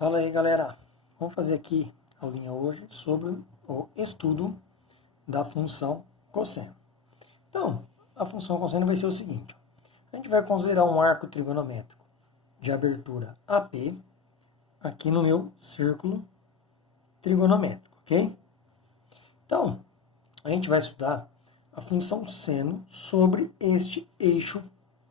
Fala aí, galera. Vamos fazer aqui a aulinha hoje sobre o estudo da função cosseno. Então, a função cosseno vai ser o seguinte. A gente vai considerar um arco trigonométrico de abertura AP aqui no meu círculo trigonométrico, ok? Então, a gente vai estudar a função seno sobre este eixo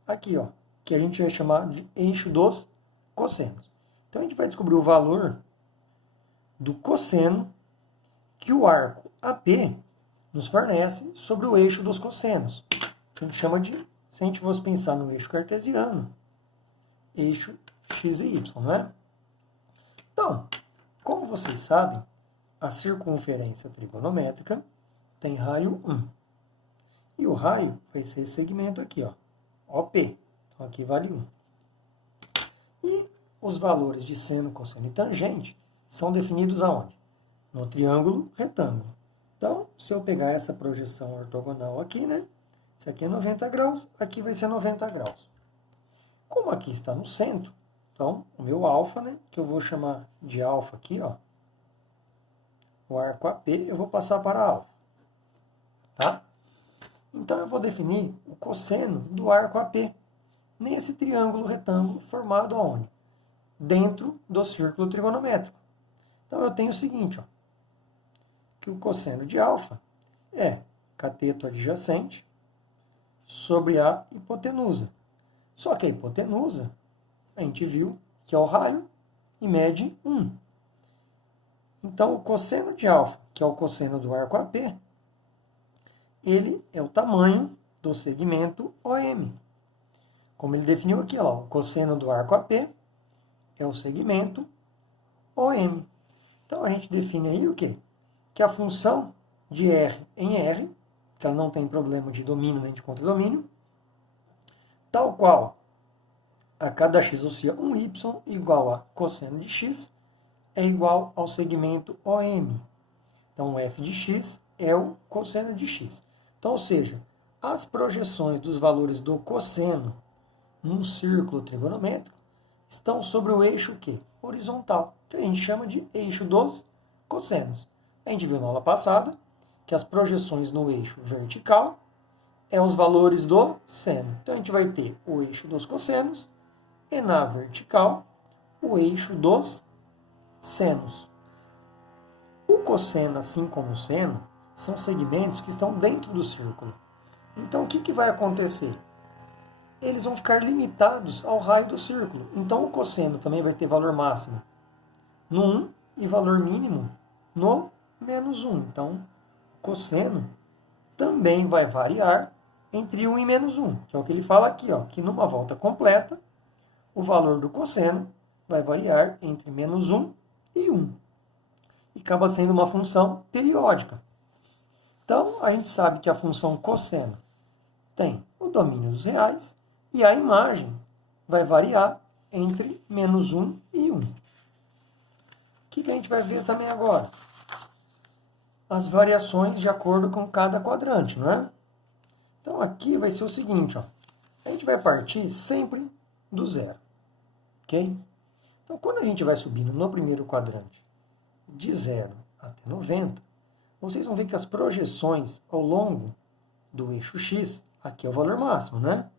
aqui, ó, que a gente vai chamar de eixo dos cossenos. Então, a gente vai descobrir o valor do cosseno que o arco AP nos fornece sobre o eixo dos cossenos. Que a gente chama de, se a gente fosse pensar no eixo cartesiano, eixo x e y, não é? Então, como vocês sabem, a circunferência trigonométrica tem raio 1. E o raio vai ser esse segmento aqui, ó, OP. Então, aqui vale 1. E os valores de seno, cosseno e tangente são definidos aonde? No triângulo retângulo. Então, se eu pegar essa projeção ortogonal aqui, né? Isso aqui é 90 graus, aqui vai ser 90 graus. Como aqui está no centro, então, o meu alfa, né? Que eu vou chamar de alfa aqui, ó. O arco AP, eu vou passar para alfa. Tá? Então, eu vou definir o cosseno do arco AP nesse triângulo retângulo formado aonde? Dentro do círculo trigonométrico. Então, eu tenho o seguinte, ó, que o cosseno de alfa é cateto adjacente sobre a hipotenusa. Só que a hipotenusa, a gente viu que é o raio e mede 1. Então, o cosseno de alfa, que é o cosseno do arco AP, ele é o tamanho do segmento OM. Como ele definiu aqui, ó, o cosseno do arco AP é o segmento OM. Então, a gente define aí o quê? Que a função de R em R, que ela não tem problema de domínio nem de contradomínio, tal qual a cada x oscila um y igual a cosseno de x, é igual ao segmento OM. Então, o f de x é o cosseno de x. Então, ou seja, as projeções dos valores do cosseno num círculo trigonométrico estão sobre o eixo quê? Horizontal, que a gente chama de eixo dos cossenos. A gente viu na aula passada que as projeções no eixo vertical é os valores do seno. Então, a gente vai ter o eixo dos cossenos e na vertical o eixo dos senos. O cosseno, assim como o seno, são segmentos que estão dentro do círculo. Então, o que vai acontecer? Eles vão ficar limitados ao raio do círculo. Então, o cosseno também vai ter valor máximo no 1 e valor mínimo no menos 1. Então, o cosseno também vai variar entre 1 e menos 1, que é o que ele fala aqui, ó, que numa volta completa, o valor do cosseno vai variar entre menos 1 e 1. E acaba sendo uma função periódica. Então, a gente sabe que a função cosseno tem o domínio dos reais e a imagem vai variar entre menos 1 e 1. O que a gente vai ver também agora? As variações de acordo com cada quadrante, não é? Então, aqui vai ser o seguinte, ó. A gente vai partir sempre do zero, ok? Então, quando a gente vai subindo no primeiro quadrante de 0 até 90, vocês vão ver que as projeções ao longo do eixo x, aqui é o valor máximo, né?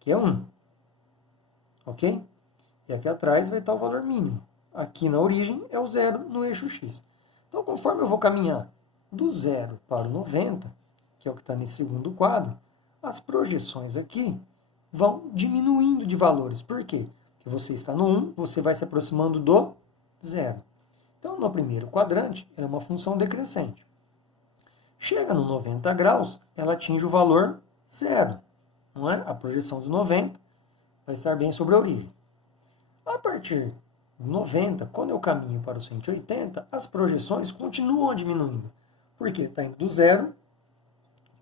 Que é 1. Ok? E aqui atrás vai estar o valor mínimo. Aqui na origem é o 0 no eixo x. Então, conforme eu vou caminhar do 0 para o 90, que é o que está nesse segundo quadro, as projeções aqui vão diminuindo de valores. Por quê? Porque você está no 1, você vai se aproximando do 0. Então, no primeiro quadrante, ela é uma função decrescente. Chega no 90 graus, ela atinge o valor 0. Não é? A projeção dos 90 vai estar bem sobre a origem. A partir de 90, quando eu caminho para o 180, as projeções continuam diminuindo. Por quê? Está indo do 0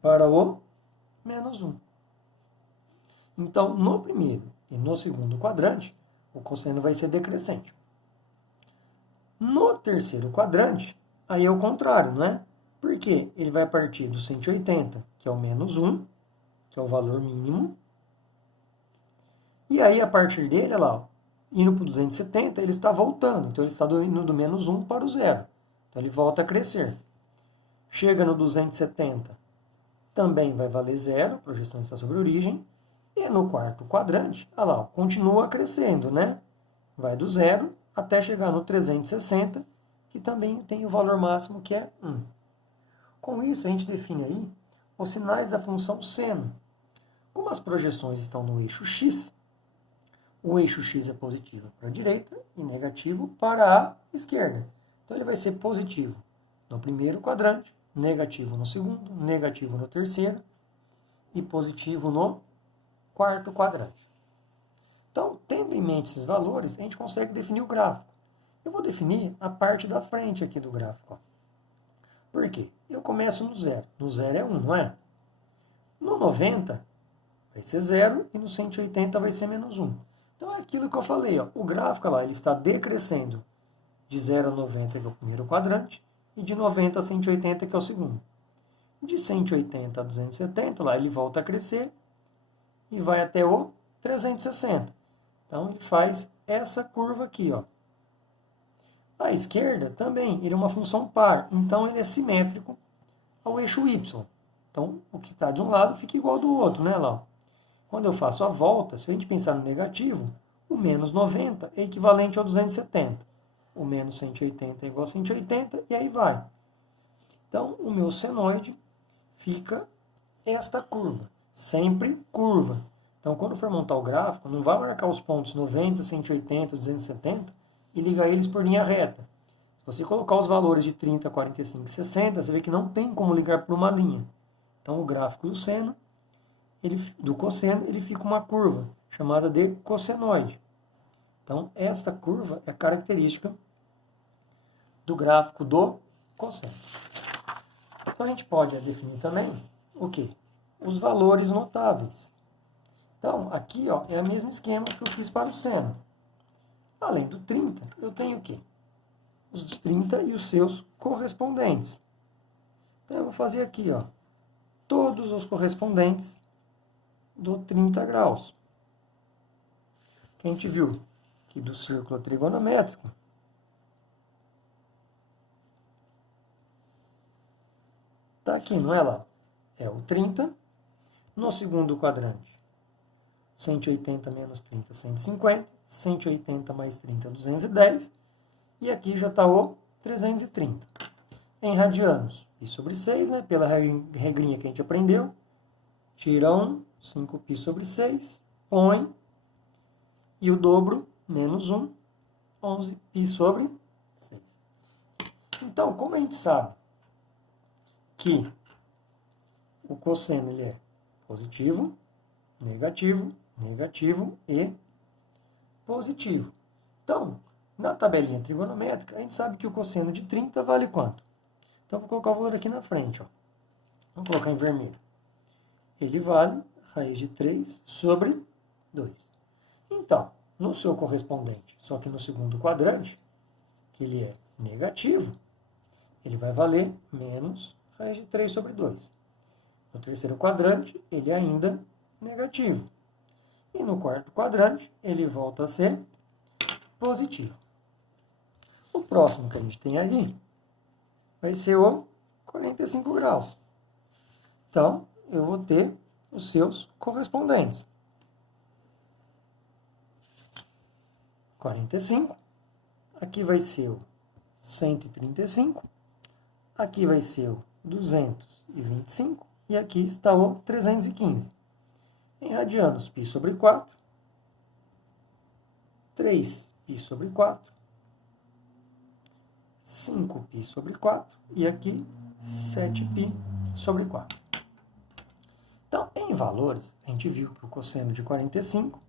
para o menos 1. Então, no primeiro e no segundo quadrante, o cosseno vai ser decrescente. No terceiro quadrante, aí é o contrário, não é? Porque ele vai partir do 180, que é o menos 1, que é o valor mínimo. E aí, a partir dele, olha lá, indo para o 270, ele está voltando. Então, ele está indo do menos 1 para o 0. Então, ele volta a crescer. Chega no 270, também vai valer 0, a projeção está sobre a origem. E no quarto quadrante, olha lá, continua crescendo, né? Vai do 0 até chegar no 360, que também tem o valor máximo, que é 1. Com isso, a gente define aí os sinais da função seno. Como as projeções estão no eixo x, o eixo x é positivo para a direita e negativo para a esquerda. Então, ele vai ser positivo no primeiro quadrante, negativo no segundo, negativo no terceiro e positivo no quarto quadrante. Então, tendo em mente esses valores, a gente consegue definir o gráfico. Eu vou definir a parte da frente aqui do gráfico. Ó. Por quê? Eu começo no 0. No 0 é 1, não é? No 90 vai ser 0 e no 180 vai ser menos 1. Então, é aquilo que eu falei. Ó. O gráfico lá, ele está decrescendo de 0 a 90, que é o primeiro quadrante, e de 90 a 180, que é o segundo. De 180 a 270, lá ele volta a crescer e vai até o 360. Então, ele faz essa curva aqui, ó. A esquerda também, ele é uma função par, então ele é simétrico ao eixo y. Então, o que está de um lado fica igual ao do outro, né, lá? Quando eu faço a volta, se a gente pensar no negativo, o menos 90 é equivalente ao 270. O menos 180 é igual a 180, e aí vai. Então, o meu senoide fica esta curva, sempre curva. Então, quando for montar o gráfico, não vai marcar os pontos 90, 180, 270 e ligar eles por linha reta. Se você colocar os valores de 30, 45 e 60, você vê que não tem como ligar por uma linha. Então, o gráfico do seno, do cosseno, ele fica uma curva, chamada de cossenoide. Então, esta curva é característica do gráfico do cosseno. Então, a gente pode definir também o quê? Os valores notáveis. Então, aqui ó, é o mesmo esquema que eu fiz para o seno. Além do 30, eu tenho o quê? Os 30 e os seus correspondentes. Então, eu vou fazer aqui, ó, todos os correspondentes do 30 graus. Que a gente viu que do círculo trigonométrico, está aqui, não é lá? É o 30. No segundo quadrante, 180 menos 30, 150. 180 mais 30, 210. E aqui já está o 330. Em radianos, π sobre 6, né? Pela regrinha que a gente aprendeu. Tira 1, 5π sobre 6. Põe. E o dobro, menos 1, 11π sobre 6. Então, como a gente sabe que o cosseno ele é positivo, negativo, negativo e positivo. Então, na tabelinha trigonométrica, a gente sabe que o cosseno de 30 vale quanto? Então, vou colocar o valor aqui na frente. Ó. Vamos colocar em vermelho. Ele vale raiz de 3 sobre 2. Então, no seu correspondente, só que no segundo quadrante, que ele é negativo, ele vai valer menos raiz de 3 sobre 2. No terceiro quadrante, ele é ainda negativo. E no quarto quadrante, ele volta a ser positivo. O próximo que a gente tem aí vai ser o 45 graus. Então, eu vou ter os seus correspondentes. 45. Aqui vai ser o 135. Aqui vai ser o 225. E aqui está o 315. Em radianos, π sobre 4, 3π sobre 4, 5π sobre 4 e aqui 7π sobre 4. Então, em valores, a gente viu que o cosseno de 45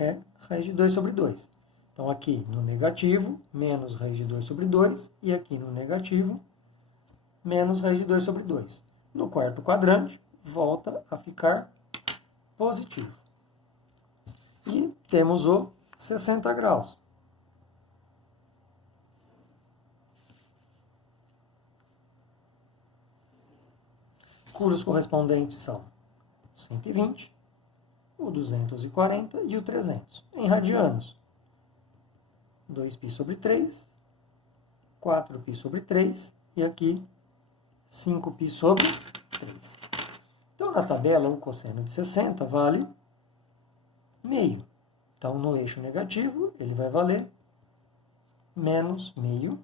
é raiz de 2 sobre 2. Então, aqui no negativo, menos raiz de 2 sobre 2, e aqui no negativo, menos raiz de 2 sobre 2. No quarto quadrante, volta a ficar positivo. E temos o 60 graus. Cujos correspondentes são 120, o 240 e o 300. Em radianos, 2π sobre 3, 4π sobre 3 e aqui 5π sobre 3. Então, na tabela, o cosseno de 60 vale meio. Então, no eixo negativo, ele vai valer menos meio.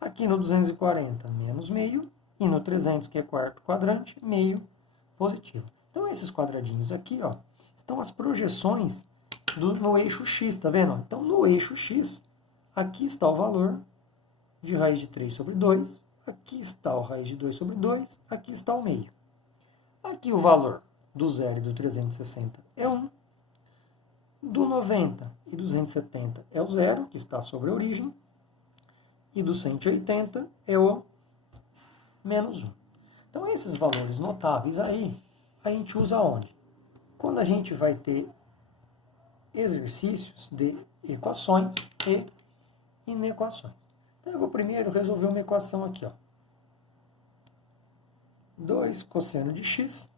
Aqui no 240, menos meio. E no 300, que é quarto quadrante, meio positivo. Então, esses quadradinhos aqui, ó, estão as projeções no eixo x, tá vendo? Então, no eixo x, aqui está o valor de raiz de 3 sobre 2. Aqui está o raiz de 2 sobre 2. Aqui está o meio. Aqui o valor do 0 e do 360 é 1. Do 90 e 270 é o 0, que está sobre a origem. E do 180 é o menos 1. Então, esses valores notáveis aí, a gente usa onde? Quando a gente vai ter exercícios de equações e inequações. Então, eu vou primeiro resolver uma equação aqui, ó. 2 cosseno de x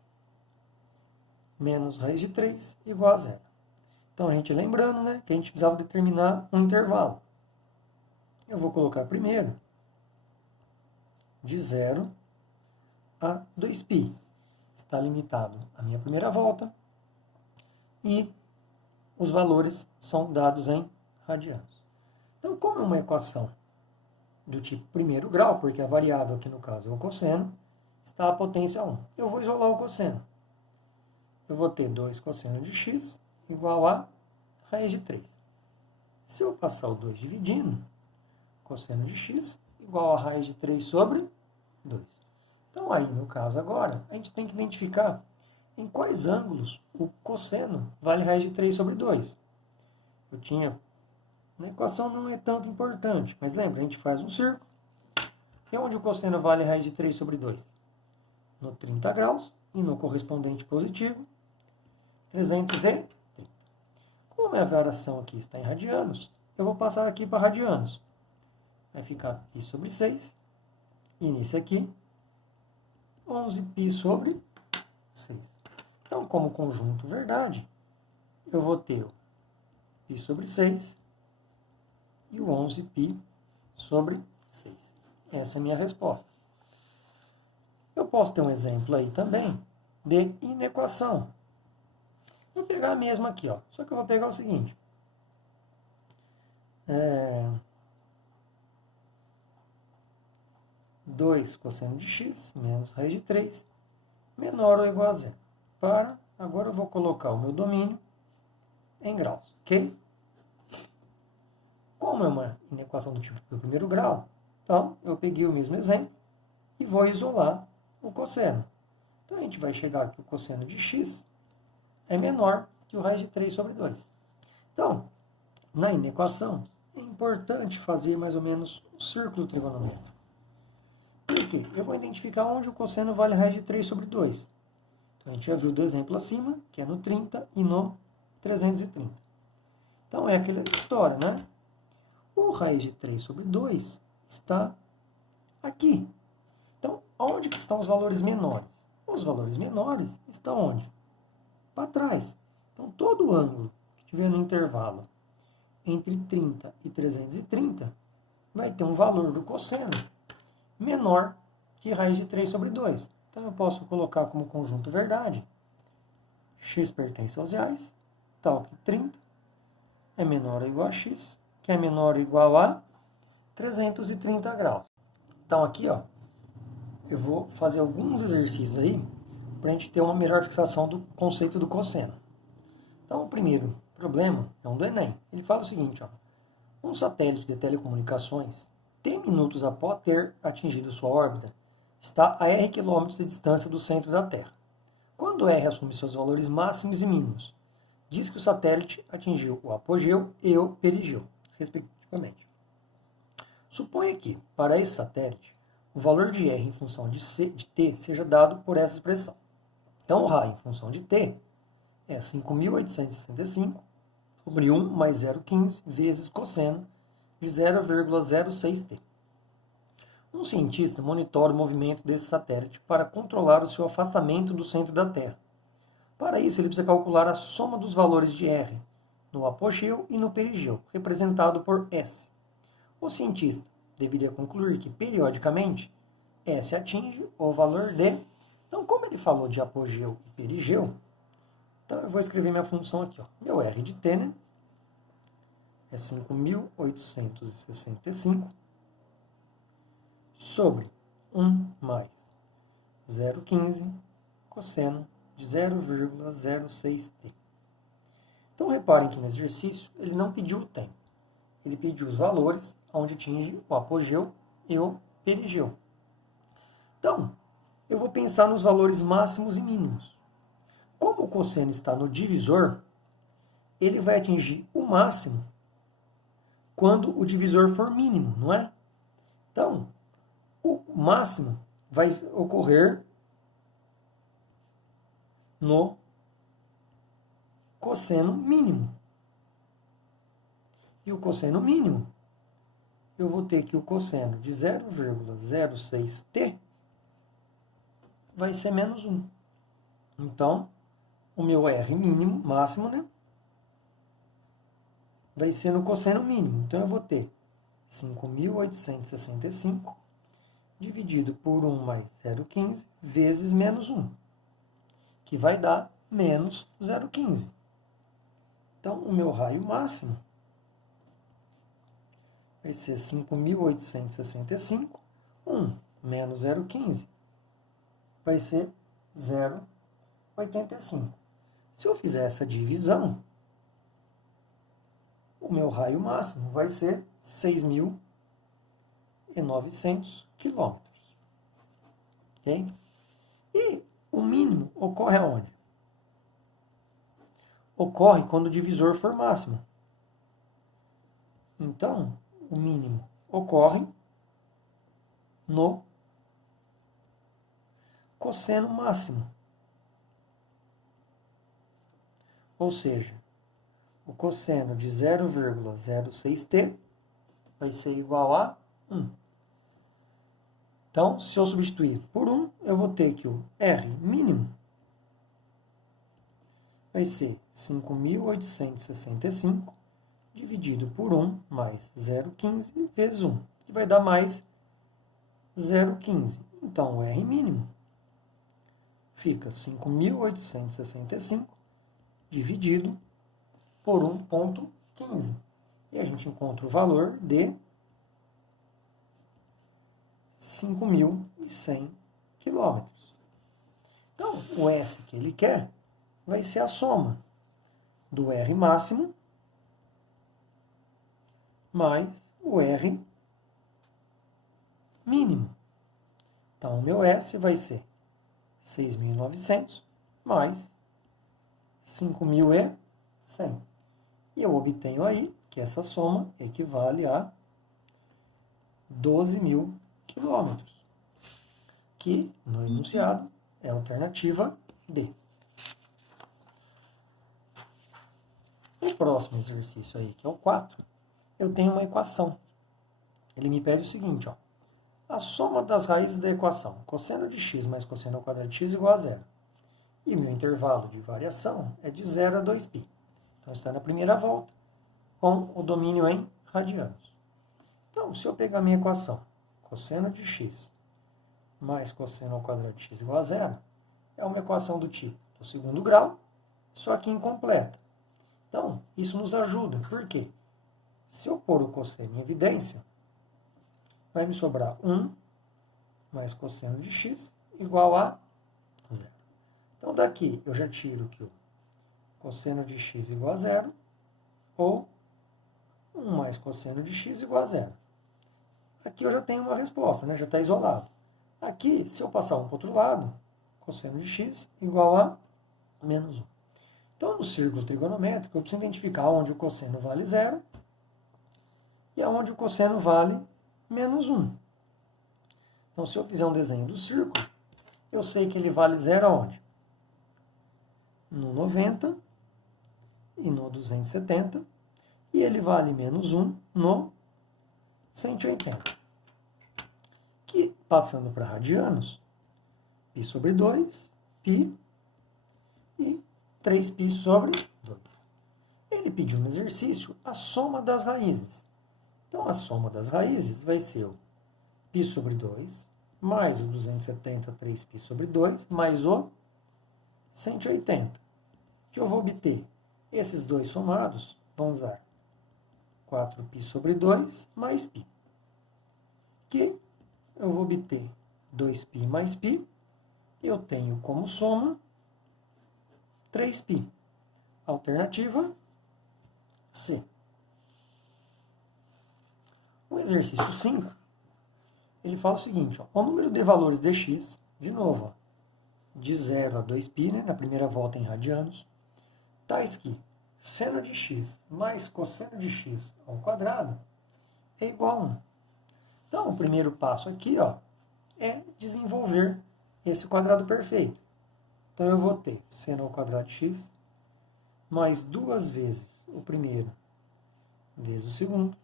menos raiz de 3 igual a 0. Então, a gente lembrando, né, que a gente precisava determinar um intervalo. Eu vou colocar primeiro de 0 a 2π. Está limitado a minha primeira volta e os valores são dados em radianos. Então, como é uma equação do tipo primeiro grau, porque a variável aqui no caso é o cosseno, está a potência 1. Eu vou isolar o cosseno. Eu vou ter 2 cosseno de x igual a raiz de 3. Se eu passar o 2 dividindo, cosseno de x igual a raiz de 3 sobre 2. Então, aí, no caso agora, a gente tem que identificar em quais ângulos o cosseno vale raiz de 3 sobre 2. Eu tinha... Na equação não é tanto importante, mas lembra, a gente faz um círculo. E onde o cosseno vale raiz de 3 sobre 2? No 30 graus e no correspondente positivo, 330. Como a variação aqui está em radianos, eu vou passar aqui para radianos. Vai ficar π sobre 6. E nesse aqui, 11π sobre 6. Então, como conjunto verdade, eu vou ter o π sobre 6 e o 11π sobre 6. Essa é a minha resposta. Eu posso ter um exemplo aí também de inequação. Vou pegar a mesma aqui, ó. Só que eu vou pegar o seguinte. 2 cosseno de x menos raiz de 3 menor ou igual a 0. Agora eu vou colocar o meu domínio em graus, ok? Como é uma inequação do tipo do primeiro grau, então eu peguei o mesmo exemplo e vou isolar o cosseno. Então a gente vai chegar que o cosseno de x é menor que o raiz de 3 sobre 2. Então, na inequação, é importante fazer mais ou menos um círculo trigonométrico. Por quê? Eu vou identificar onde o cosseno vale raiz de 3 sobre 2. Então, a gente já viu do exemplo acima, que é no 30 e no 330. Então, é aquela história, né? O raiz de 3 sobre 2 está aqui. Então, onde que estão os valores menores? Os valores menores estão onde? Para trás. Então, todo ângulo que estiver no intervalo entre 30 e 330 vai ter um valor do cosseno menor que raiz de 3 sobre 2. Então, eu posso colocar como conjunto verdade x pertence aos reais, tal que 30 é menor ou igual a x, que é menor ou igual a 330 graus. Então, aqui, ó, eu vou fazer alguns exercícios aí para a gente ter uma melhor fixação do conceito do cosseno. Então, o primeiro problema é um do Enem. Ele fala o seguinte, ó, um satélite de telecomunicações, T minutos após ter atingido sua órbita, está a R quilômetros de distância do centro da Terra. Quando R assume seus valores máximos e mínimos, diz que o satélite atingiu o apogeu e o perigeu, respectivamente. Suponha que, para esse satélite, o valor de R em função de T seja dado por essa expressão. Então, o raio em função de T é 5.865 sobre 1 mais 0,15 vezes cosseno de 0,06T. Um cientista monitora o movimento desse satélite para controlar o seu afastamento do centro da Terra. Para isso, ele precisa calcular a soma dos valores de R no apogeu e no perigeu, representado por S. O cientista deveria concluir que, periodicamente, S atinge o valor de... Então, como ele falou de apogeu e perigeu, então eu vou escrever minha função aqui. Ó. Meu R de T, né? É 5.865 sobre 1 mais 0,15 cosseno de 0,06t. Então, reparem que no exercício ele não pediu o tempo. Ele pediu os valores onde atinge o apogeu e o perigeu. Então, eu vou pensar nos valores máximos e mínimos. Como o cosseno está no divisor, ele vai atingir o máximo quando o divisor for mínimo, não é? Então, o máximo vai ocorrer no cosseno mínimo. E o cosseno mínimo, eu vou ter que o cosseno de 0,06t vai ser menos 1. Então, o meu R mínimo, máximo, né? Vai ser no cosseno mínimo. Então, eu vou ter 5.865 dividido por 1 mais 0,15 vezes menos 1, que vai dar menos 0,15. Então, o meu raio máximo vai ser 5.865, 1 menos 0,15, vai ser 0,85. Se eu fizer essa divisão, o meu raio máximo vai ser 6.900 quilômetros. Ok? E o mínimo ocorre aonde? Ocorre quando o divisor for máximo. Então, o mínimo ocorre no cosseno máximo. Ou seja, o cosseno de 0,06t vai ser igual a 1. Então, se eu substituir por 1, eu vou ter que o R mínimo vai ser 5.865 dividido por 1 mais 0,15 vezes 1, que vai dar mais 0,15. Então, o R mínimo fica 5.865 dividido por 1,15. E a gente encontra o valor de 5.100 quilômetros. Então, o S que ele quer vai ser a soma do R máximo mais o R mínimo. Então, o meu S vai ser 6.900 mais 5.100. E eu obtenho aí que essa soma equivale a 12.000 quilômetros, que no enunciado é a alternativa D. No próximo exercício aí, que é o 4, eu tenho uma equação. Ele me pede o seguinte, ó. A soma das raízes da equação cosseno de x mais cosseno ao quadrado de x igual a 0. E o meu intervalo de variação é de 0 a 2π. Então, está na primeira volta, com o domínio em radianos. Então, se eu pegar a minha equação, cosseno de x mais cosseno ao quadrado de x igual a 0, é uma equação do tipo do segundo grau, só que incompleta. Então, isso nos ajuda. Por quê? Se eu pôr o cosseno em evidência, vai me sobrar 1 mais cosseno de x igual a 0. Então, daqui eu já tiro que o cosseno de x igual a 0, ou 1 mais cosseno de x igual a 0. Aqui eu já tenho uma resposta, né? Já está isolado. Aqui, se eu passar um para o outro lado, cosseno de x igual a menos 1. Então, no círculo trigonométrico, eu preciso identificar onde o cosseno vale 0 e aonde o cosseno vale menos 1. Então, se eu fizer um desenho do círculo, eu sei que ele vale 0 aonde? No 90 e no 270, e ele vale menos 1 no 180. Que, passando para radianos, π sobre 2, π, e 3π sobre 2. Ele pediu no exercício a soma das raízes. Então, a soma das raízes vai ser o π sobre 2, mais o 270, 3π sobre 2, mais o 180. Que eu vou obter? Esses dois somados vão usar 4π sobre 2 mais π. Que eu vou obter 2π mais π. Eu tenho como soma 3π. Alternativa C. O exercício 5, ele fala o seguinte, ó, o número de valores de x, de novo, ó, de 0 a 2π, né, na primeira volta em radianos, tais que seno de x mais cosseno de x ao quadrado é igual a 1. Então, o primeiro passo aqui, ó, é desenvolver esse quadrado perfeito. Então, eu vou ter seno ao quadrado de x mais 2 vezes o primeiro vezes o segundo,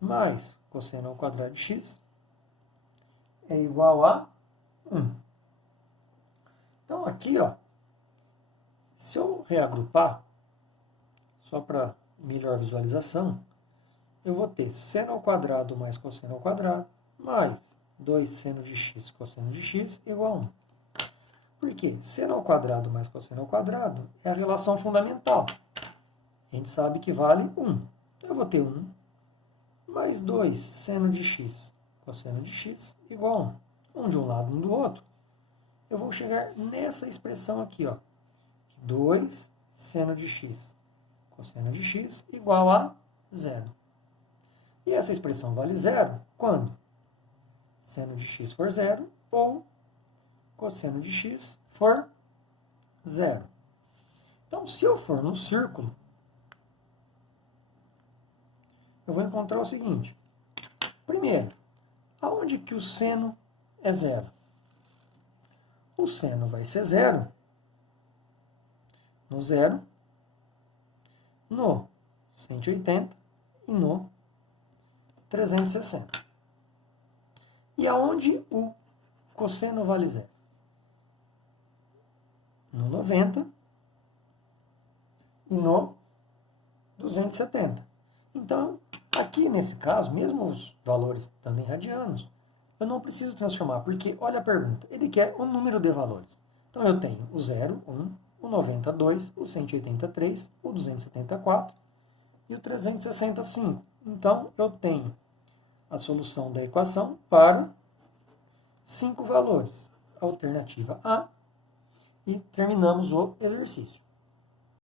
mais cosseno ao quadrado de x é igual a 1. Então, aqui, ó, se eu reagrupar, só para melhor visualização, eu vou ter seno ao quadrado mais cosseno ao quadrado, mais 2 seno de x cosseno de x igual a 1. Por quê? Seno ao quadrado mais cosseno ao quadrado é a relação fundamental. A gente sabe que vale 1. Eu vou ter 1 mais 2 seno de x cosseno de x igual a 1. Um de um lado, um do outro. Eu vou chegar nessa expressão aqui, ó. 2 seno de x cosseno de x igual a 0. E essa expressão vale 0 quando seno de x for 0 ou cosseno de x for 0. Então, se eu for no círculo, eu vou encontrar o seguinte. Primeiro, aonde que o seno é 0? O seno vai ser 0 no 0, no 180 e no 360. E aonde o cosseno vale 0? No 90 e no 270. Então, aqui nesse caso, mesmo os valores estando em radianos, eu não preciso transformar, porque olha a pergunta, ele quer o número de valores. Então, eu tenho o 0, 1, o 90, 2, o 180, 3, o 270, 4 e o 360, 5. Então, eu tenho a solução da equação para 5 valores. Alternativa A. E terminamos o exercício.